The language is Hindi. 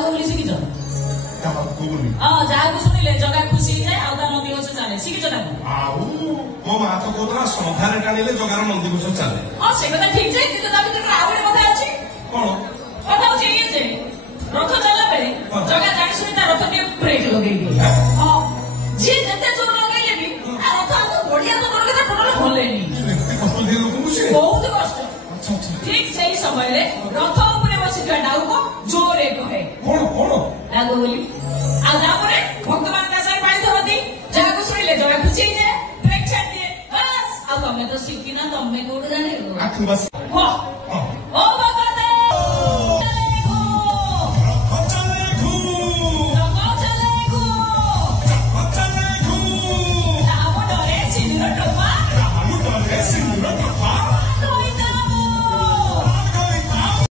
डाउ बोली शिखिच जहाँ शुणिले जगह खुशी जाए आउ नंदी घोष चले शिखिच मो माँ तो कहता संधारे टाणिले जगार नंदी घोष चले हाँ से कथा ठीक है किंतु ता भीतर आउ गोटे कथा अछि कौन कथा होछि ये जे रथ चला बेले जगह जानि सुनि ता रथ के ब्रेक लगेई दिए हां जे जते जोर लगेले भी आ रथ आगो बढ़िया तो करके ता टोटल होलेनी कष्ट दिए लोक मुझे बहुत कष्ट ठीक सही समय रे रथ ऊपर बसी डाउ को जोरे कहे कौन कौन डाउ बोली आ तापरे भक्तमान का साई पाई थबती जहाँ को सुनिले जगह खुशी जाए ब्रेक छाड़ दिए बस अब हमें तो सीखी ना तो हमने कोड जाने आखिर बस वाह